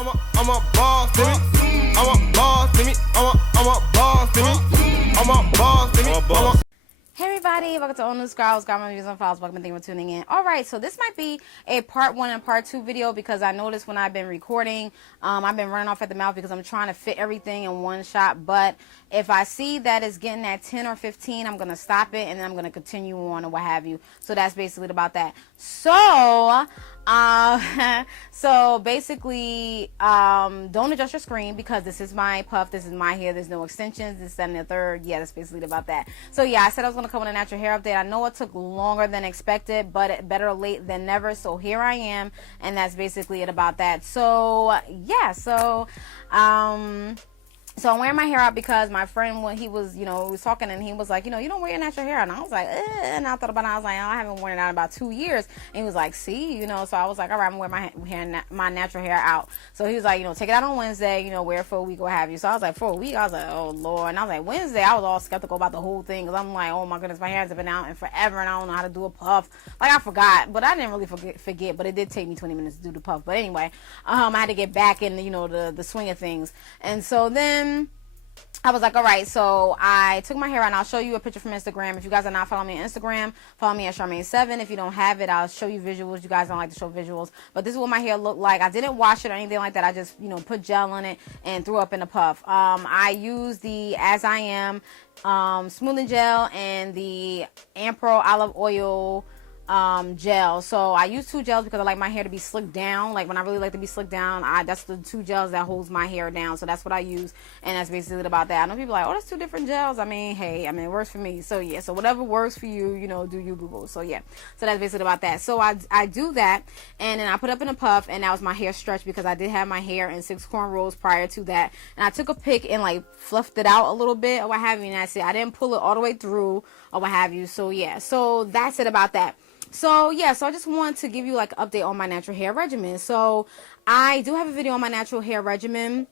I'm a boss, baby. I'm a boss, baby. I'm a boss, baby. I'm a boss, baby. Hey everybody, welcome to All New Scrolls, got my reviews on files, welcome, thank you for tuning in. Alright, so this might be a part 1 and part 2 video because I noticed when I've been recording, I've been running off at the mouth because I'm trying to fit everything in one shot, but if I see that it's getting at 10 or 15, I'm going to stop it and then I'm going to continue on or what have you. So that's basically about that. So basically, don't adjust your screen because this is my puff, this is my hair, there's no extensions, this, that, and the third. Yeah, that's basically about that. So yeah, I said I was going to come with a natural hair update. I know it took longer than expected, but better late than never. So here I am, and that's basically it about that. So yeah, so I'm wearing my hair out because my friend, when he was, we was talking and he was like, you don't wear your natural hair out. And I was like, and I thought about it. I was like, oh, I haven't worn it out in about 2 years. And he was like, see, so I was like, all right, I'm going to wear my natural hair out. So he was like, take it out on Wednesday, wear it for a week, what have you. So I was like, for a week? I was like, oh, Lord. And I was like, Wednesday, I was all skeptical about the whole thing because I'm like, oh, my goodness, my hair has been out in forever and I don't know how to do a puff. Like, I forgot, but I didn't really forget, but it did take me 20 minutes to do the puff. But anyway, I had to get back in, the swing of things. And so then I was like, all right, so I took my hair out, and I'll show you a picture from Instagram. If you guys are not following me on Instagram, follow me at Charmaine7. If you don't have it, I'll show you visuals. You guys don't like to show visuals, but this is what my hair looked like. I didn't wash it or anything like that. I just, put gel on it and threw up in a puff. I used the As I Am smoothing gel and the Ampro olive oil gel. So I use 2 gels because I like my hair to be slicked down. Like when I really like to be slicked down, that's the 2 gels that holds my hair down. So that's what I use, and that's basically about that. I know people are like, oh, that's 2 different gels. I mean, hey, it works for me. So yeah, so whatever works for you, do you, boo-boo. So yeah, so that's basically about that. So I do that, and then I put up in a puff, and that was my hair stretch because I did have my hair in 6 cornrows prior to that, and I took a pick and like fluffed it out a little bit or what have you, and that's it. I didn't pull it all the way through or what have you. So yeah, so that's it about that. So yeah, so I just want to give you like an update on my natural hair regimen. So I do have a video on my natural hair regimen.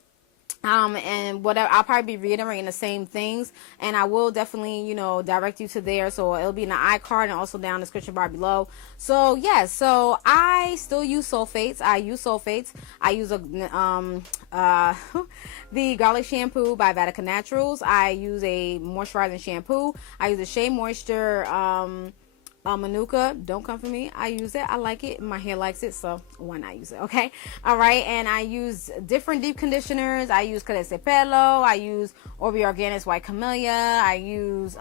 And whatever, I'll probably be reiterating the same things, and I will definitely, direct you to there. So it'll be in the iCard and also down in the description bar below. So yeah, so I still use sulfates. I use the garlic shampoo by Vatican Naturals. I use a moisturizing shampoo. I use a Shea Moisture, Manuka. Don't come for me. I use it. I like it. My hair likes it, so why not use it? Okay. All right. And I use different deep conditioners. I use Crece Pelo. I use Orbi Organics White Camellia. I use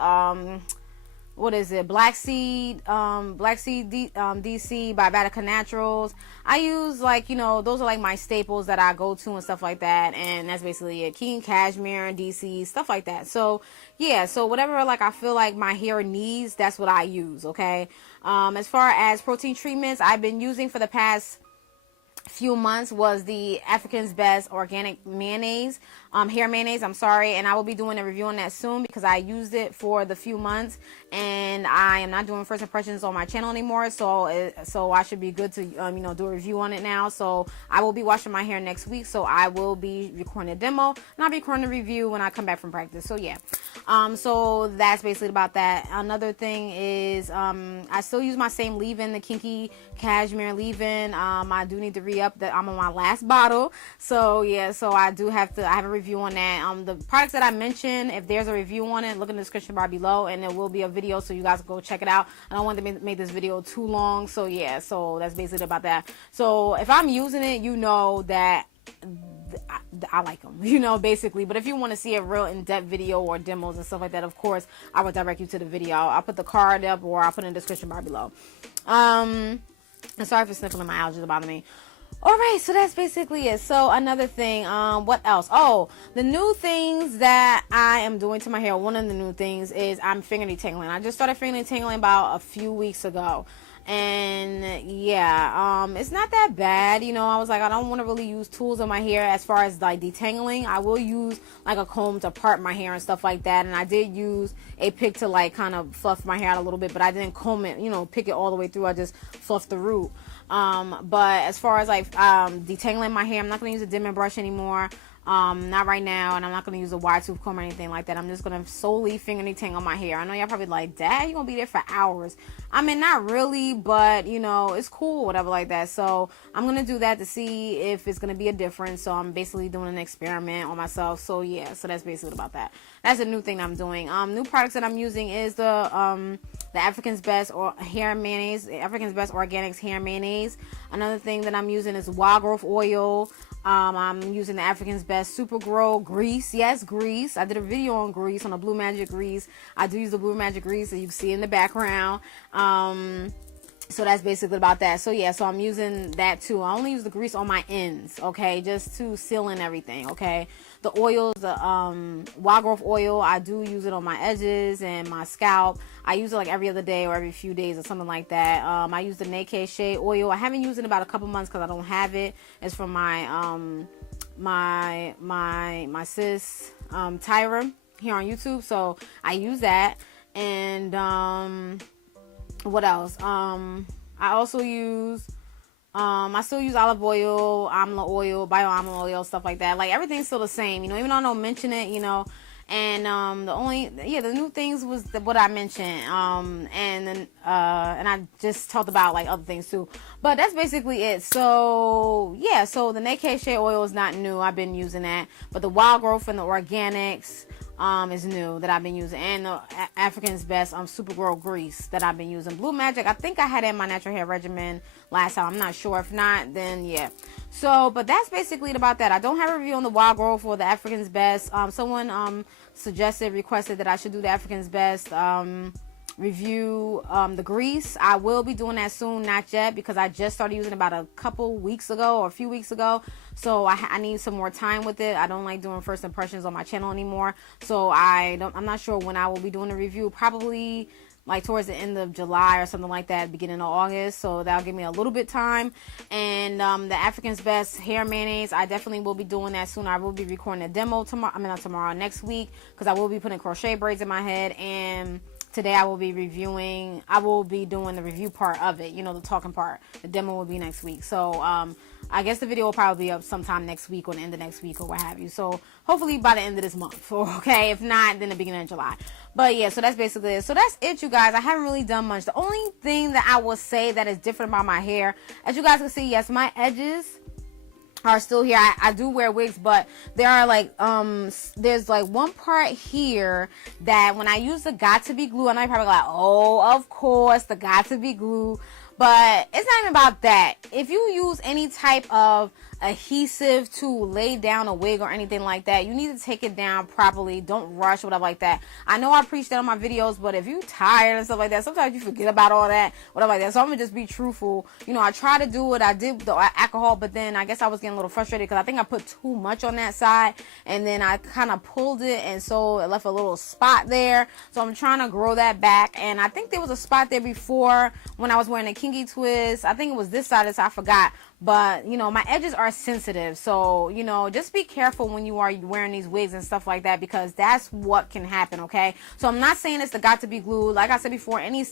Black Seed DC by Vatican Naturals. I use those are like my staples that I go to and stuff like that, and that's basically it. King Cashmere, DC, stuff like that. So yeah, so whatever I feel like my hair needs, that's what I use. Okay. As far as protein treatments, I've been using for the past few months was the African's Best organic mayonnaise, hair mayonnaise, and I will be doing a review on that soon because I used it for the few months, and I am not doing first impressions on my channel anymore, so I should be good to do a review on it now. So I will be washing my hair next week, so I will be recording a demo and I'll be recording a review when I come back from practice. So yeah, so that's basically about that. Another thing is I still use my same leave-in, the Kinky Cashmere leave-in. I do need to re-up that. I'm on my last bottle, so yeah, so I have a review on that. The products that I mentioned, if there's a review on it, look in the description bar below, and there will be a video, so you guys go check it out. I don't want to make this video too long, so yeah, so that's basically about that. So if I'm using it, that I like them, basically. But if you want to see a real in-depth video or demos and stuff like that, of course, I will direct you to the video. I'll put the card up, or I'll put it in the description bar below. And sorry for sniffling, my allergies are bothering me. Alright, so that's basically it. So another thing, what else? Oh, the new things that I am doing to my hair. One of the new things is I'm finger detangling. I just started finger detangling about a few weeks ago. And yeah, it's not that bad. I was like, I don't want to really use tools on my hair as far as like detangling. I will use like a comb to part my hair and stuff like that. And I did use a pick to like kind of fluff my hair out a little bit, but I didn't comb it, pick it all the way through. I just fluffed the root. But as far as like detangling my hair, I'm not going to use a dimming brush anymore. Not right now, and I'm not going to use a wide tooth comb or anything like that. I'm just going to solely finger detangle my hair. I know y'all probably like, Dad, you're going to be there for hours. I mean, not really, but, you know, it's cool, whatever like that. So I'm going to do that to see if it's going to be a difference. So I'm basically doing an experiment on myself. So yeah, so that's basically about that. That's a new thing I'm doing. New products that I'm using is the African's Best or hair mayonnaise, African's Best Organics hair mayonnaise. Another thing that I'm using is wild growth oil. I'm using the African's Best Super Grow grease. Yes, grease. I did a video on grease, on the Blue Magic grease. I do use the Blue Magic grease that you can see in the background. So that's basically about that. So yeah, so I'm using that too. I only use the grease on my ends, okay, just to seal in everything, okay. The oils, the wild growth oil, I do use it on my edges and my scalp. I use it like every other day or every few days or something like that. I use the Nape shea oil. I haven't used it in about a couple months because I don't have it. It's from my my sis Tyra here on YouTube. So I use that. And what else? I also use I still use olive oil, amla oil, bio amla oil, stuff like that. Like everything's still the same, you know, even though I don't mention it, you know. And the new things was what I mentioned, and then and I just talked about like other things too, but that's basically it. So yeah, so the Nape shea oil is not new. I've been using that, but the wild growth and the organics is new that I've been using, and the African's Best Super Grow grease that I've been using. Blue Magic, I think I had it in my natural hair regimen last time. I'm not sure. If not, then yeah. So, but that's basically it about that. I don't have a review on the wild growth or the African's Best. Someone requested that I should do the African's Best review the grease. I will be doing that soon, not yet, because I just started using it about a couple weeks ago or a few weeks ago. So I need some more time with it. I don't like doing first impressions on my channel anymore. So I'm not sure when I will be doing the review. Probably like towards the end of July or something like that, beginning of August. So that'll give me a little bit time. And the African's Best hair mayonnaise, I definitely will be doing that soon. I will be recording a demo tomorrow. I mean, not tomorrow, next week, because I will be putting crochet braids in my head. And today I will be doing the review part of it, you know, the talking part. The demo will be next week. So I guess the video will probably be up sometime next week or the end of next week or what have you. So hopefully by the end of this month, okay? If not, then the beginning of July. But yeah, so that's basically it. So that's it, you guys. I haven't really done much. The only thing that I will say that is different about my hair, as you guys can see, yes, my edges are still here. I do wear wigs, but there are like there's like one part here that when I use the got to be glue, I know you're probably like, oh, of course, the got to be glue. But it's not even about that. If you use any type of adhesive to lay down a wig or anything like that, you need to take it down properly. Don't rush, whatever like that. I know I preach that on my videos, but if you tired and stuff like that, sometimes you forget about all that, whatever like that. So I'm gonna just be truthful. You know, I try to do it. I did the alcohol, but then I guess I was getting a little frustrated because I think I put too much on that side, and then I kind of pulled it, and so it left a little spot there. So I'm trying to grow that back, and I think there was a spot there before when I was wearing a Kinky twist. I think it was this side, I forgot. But, you know, my edges are sensitive. So, you know, just be careful when you are wearing these wigs and stuff like that, because that's what can happen, okay? So I'm not saying it's the got to be glue. Like I said before, any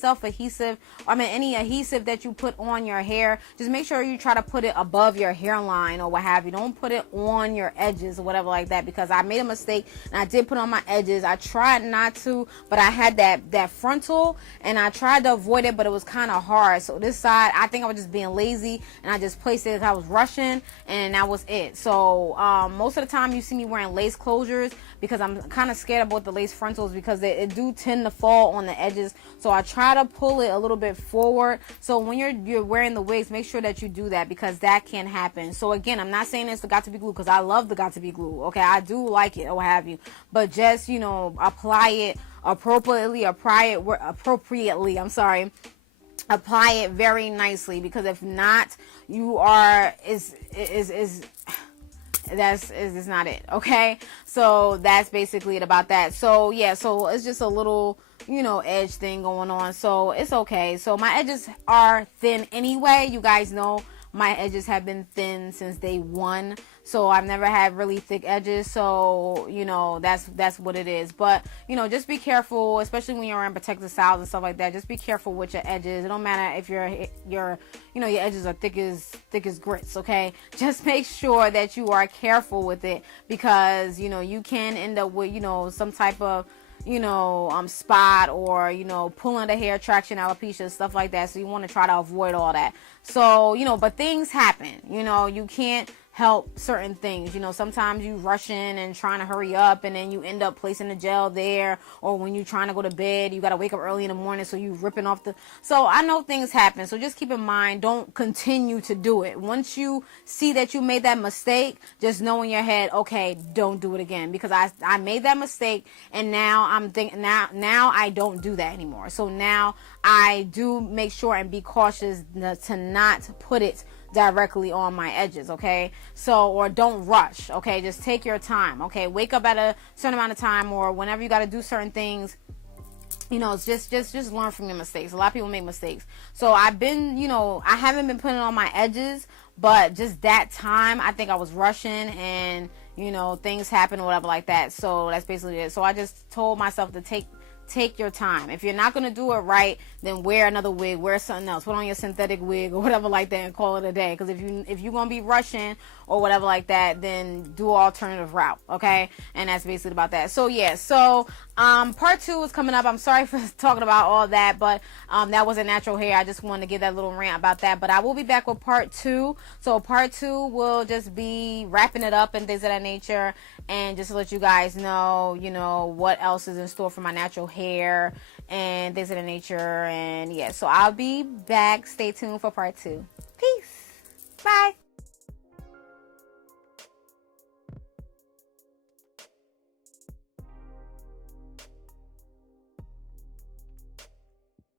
any adhesive that you put on your hair, just make sure you try to put it above your hairline or what have you. Don't put it on your edges or whatever like that, because I made a mistake and I did put it on my edges. I tried not to, but I had that frontal, and I tried to avoid it, but it was kind of hard. So this side, I think I was just being lazy, and I just placed it. I was rushing, and that was it. So most of the time you see me wearing lace closures because I'm kind of scared about the lace frontals, because it do tend to fall on the edges. So I try to pull it a little bit forward. So when you're wearing the wigs, make sure that you do that, because that can happen. So again, I'm not saying it's the got to be glue, because I love the got to be glue, okay? I do like it or what have you, but just, you know, apply it appropriately. Apply it very nicely, because if not, you are that's not it, okay? So that's basically it about that. So yeah, so it's just a little, you know, edge thing going on, so it's okay. So my edges are thin anyway. You guys know my edges have been thin since day one. So I've never had really thick edges. So, you know, that's what it is. But, you know, just be careful, especially when you're wearing protective styles and stuff like that. Just be careful with your edges. It don't matter if your edges are thick as grits, okay? Just make sure that you are careful with it, because, you know, you can end up with, you know, some type of, you know, spot, or, you know, pulling the hair, traction, alopecia, stuff like that. So you want to try to avoid all that. So, you know, but things happen, you know, you can't help certain things. You know, sometimes you rushing and trying to hurry up, and then you end up placing the gel there, or when you're trying to go to bed, you got to wake up early in the morning, so you ripping off the, so I know things happen. So just keep in mind, don't continue to do it. Once you see that you made that mistake, just know in your head, okay, don't do it again, because I made that mistake, and now I'm thinking, now I don't do that anymore. So now I do make sure and be cautious to not put it directly on my edges, okay? So, or don't rush, okay? Just take your time, okay? Wake up at a certain amount of time, or whenever you got to do certain things. You know, it's just learn from your mistakes. A lot of people make mistakes. So I've been, you know, I haven't been putting it on my edges, but just that time, I think I was rushing, and, you know, things happen or whatever like that. So that's basically it. So I just told myself to take your time. If you're not going to do it right, then wear another wig, wear something else, put on your synthetic wig or whatever like that, and call it a day. Because if you're going to be rushing or whatever like that, then do an alternative route, okay? And that's basically about that. So yeah, so part 2 is coming up. I'm sorry for talking about all that, but that wasn't natural hair. I just wanted to give that little rant about that. But I will be back with part 2. So part 2 will just be wrapping it up and things of that nature, and just to let you guys know, you know, what else is in store for my natural hair and things of that nature. And yeah, so I'll be back. Stay tuned for part 2. Peace. Bye.